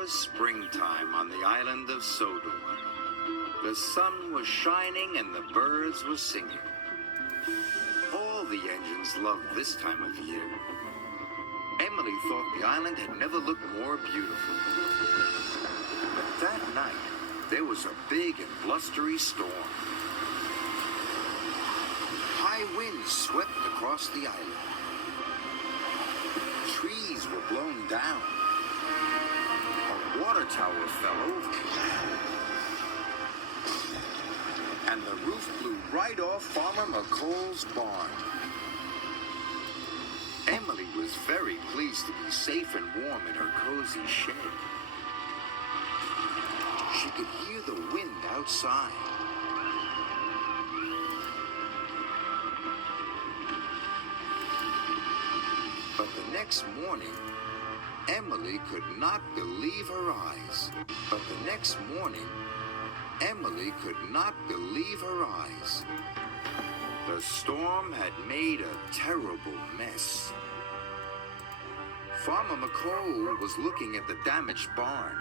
was springtime on the island of Sodor. The sun was shining and the birds were singing. All the engines loved this time of year. Emily thought the island had never looked more beautiful. But that night, there was a big and blustery storm. High winds swept across the island. Trees were blown down. A water tower fell over. And the roof blew right off Farmer Mccoll's barn. Emily was very pleased to be safe and warm in her cozy shed. She could hear the wind outside. But the next morning, Emily could not believe her eyes. But the next morning, Emily could not believe her eyes. The storm had made a terrible mess. Farmer Mccoll was looking at the damaged barn.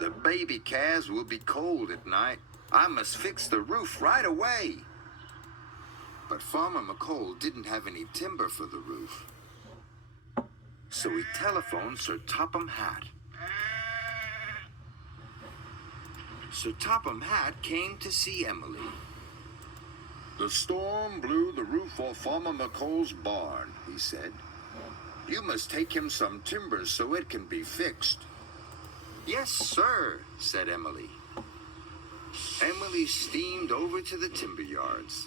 The baby calves will be cold at night. I must fix the roof right away. But Farmer Mccoll didn't have any timber for the roof. So he telephoned Sir Topham Hatt. Sir Topham Hatt came to see Emily. The storm blew the roof off Farmer Mccoll's barn, he said. You must take him some timber so it can be fixed. Yes, sir, said Emily. Emily steamed over to the timber yards.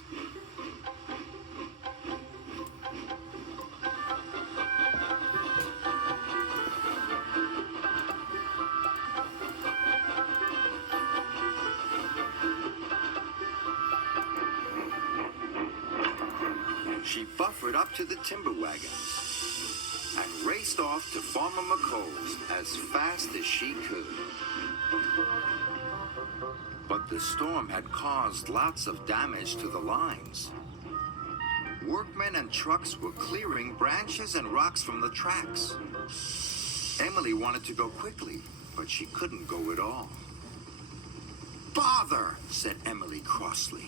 She buffered up to the timber wagons and raced off to Farmer Mccoll's as fast as she could. But the storm had caused lots of damage to the lines. Workmen and trucks were clearing branches and rocks from the tracks. Emily wanted to go quickly, but she couldn't go at all. Bother, said Emily crossly.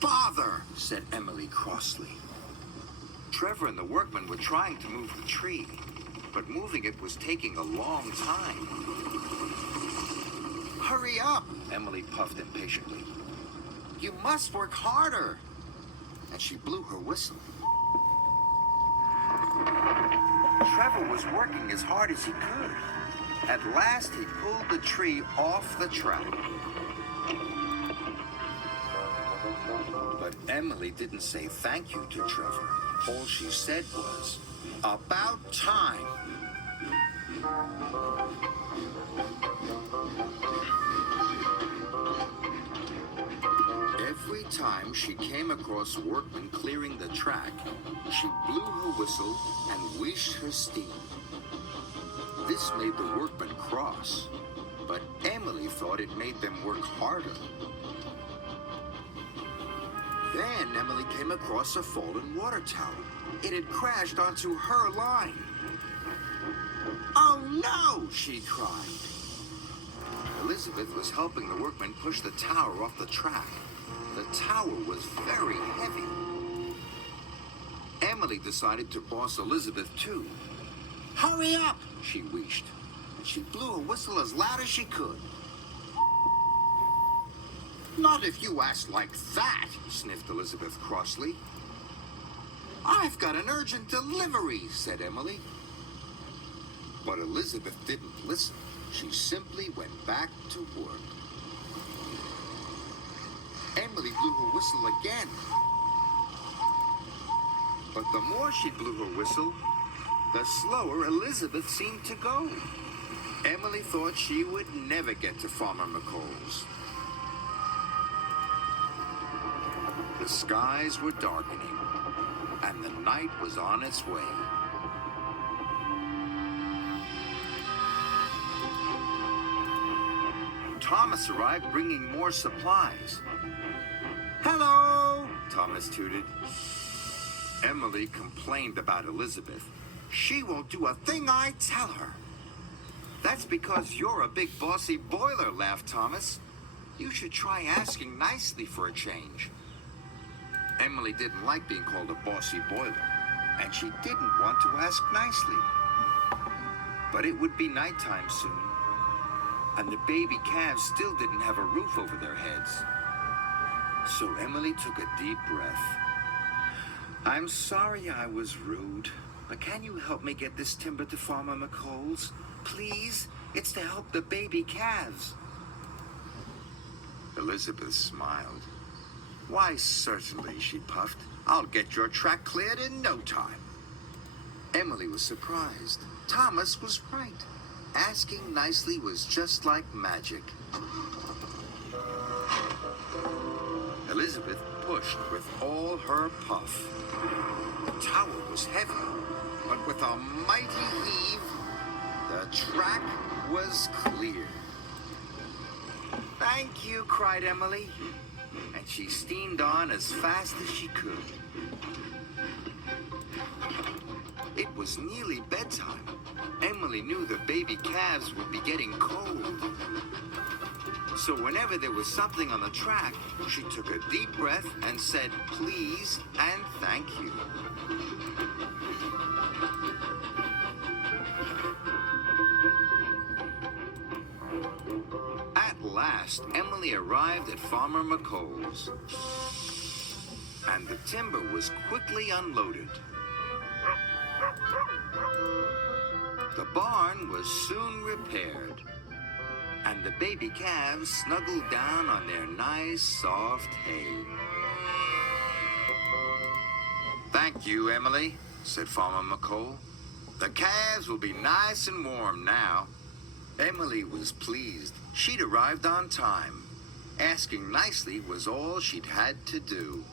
Bother, said Emily crossly. Trevor and the workmen were trying to move the tree, but moving it was taking a long time. Hurry up, Emily puffed impatiently. You must work harder. And she blew her whistle. Trevor was working as hard as he could. At last, he pulled the tree off the track. But Emily didn't say thank you to Trevor. All she said was, about time. Every time she came across workmen clearing the track, she blew her whistle and wheezed her steam. This made the workmen cross, but Emily thought it made them work harder. Then Emily came across a fallen water tower. It had crashed onto her line. Oh no, she cried. Elizabeth was helping the workmen push the tower off the track. The tower was very heavy. Emily decided to boss Elizabeth too. Hurry up, she wheezed. She blew her whistle as loud as she could. Not if you ask like that, sniffed Elizabeth crossly. I've got an urgent delivery, said Emily. But Elizabeth didn't listen. She simply went back to work. Emily blew her whistle again. But the more she blew her whistle, the slower Elizabeth seemed to go. Emily thought she would never get to Farmer Mccoll's. The skies were darkening, and the night was on its way. Thomas arrived bringing more supplies. Hello, Thomas tooted. Emily complained about Elizabeth. She won't do a thing I tell her. That's because you're a big bossy boiler, laughed Thomas. You should try asking nicely for a change. Emily didn't like being called a bossy boiler, and she didn't want to ask nicely. But it would be nighttime soon, and the baby calves still didn't have a roof over their heads. So Emily took a deep breath. I'm sorry I was rude, but can you help me get this timber to Farmer Mccoll's? Please, it's to help the baby calves. Elizabeth smiled. Why, certainly, she puffed. I'll get your track cleared in no time. Emily was surprised. Thomas was right. Asking nicely was just like magic. Elizabeth pushed with all her puff. The tower was heavy, but with a mighty heave, the track was clear. Thank you, cried Emily, and she steamed on as fast as she could. It was nearly bedtime. Emily knew the baby calves would be getting cold. So whenever there was something on the track, she took a deep breath and said, please and thank you. At last, Emily arrived at Farmer Mccoll's, and the timber was quickly unloaded. The barn was soon repaired, and the baby calves snuggled down on their nice, soft hay. Thank you, Emily, said Farmer Mccoll. The calves will be nice and warm now. Emily was pleased. She'd arrived on time. Asking nicely was all she'd had to do.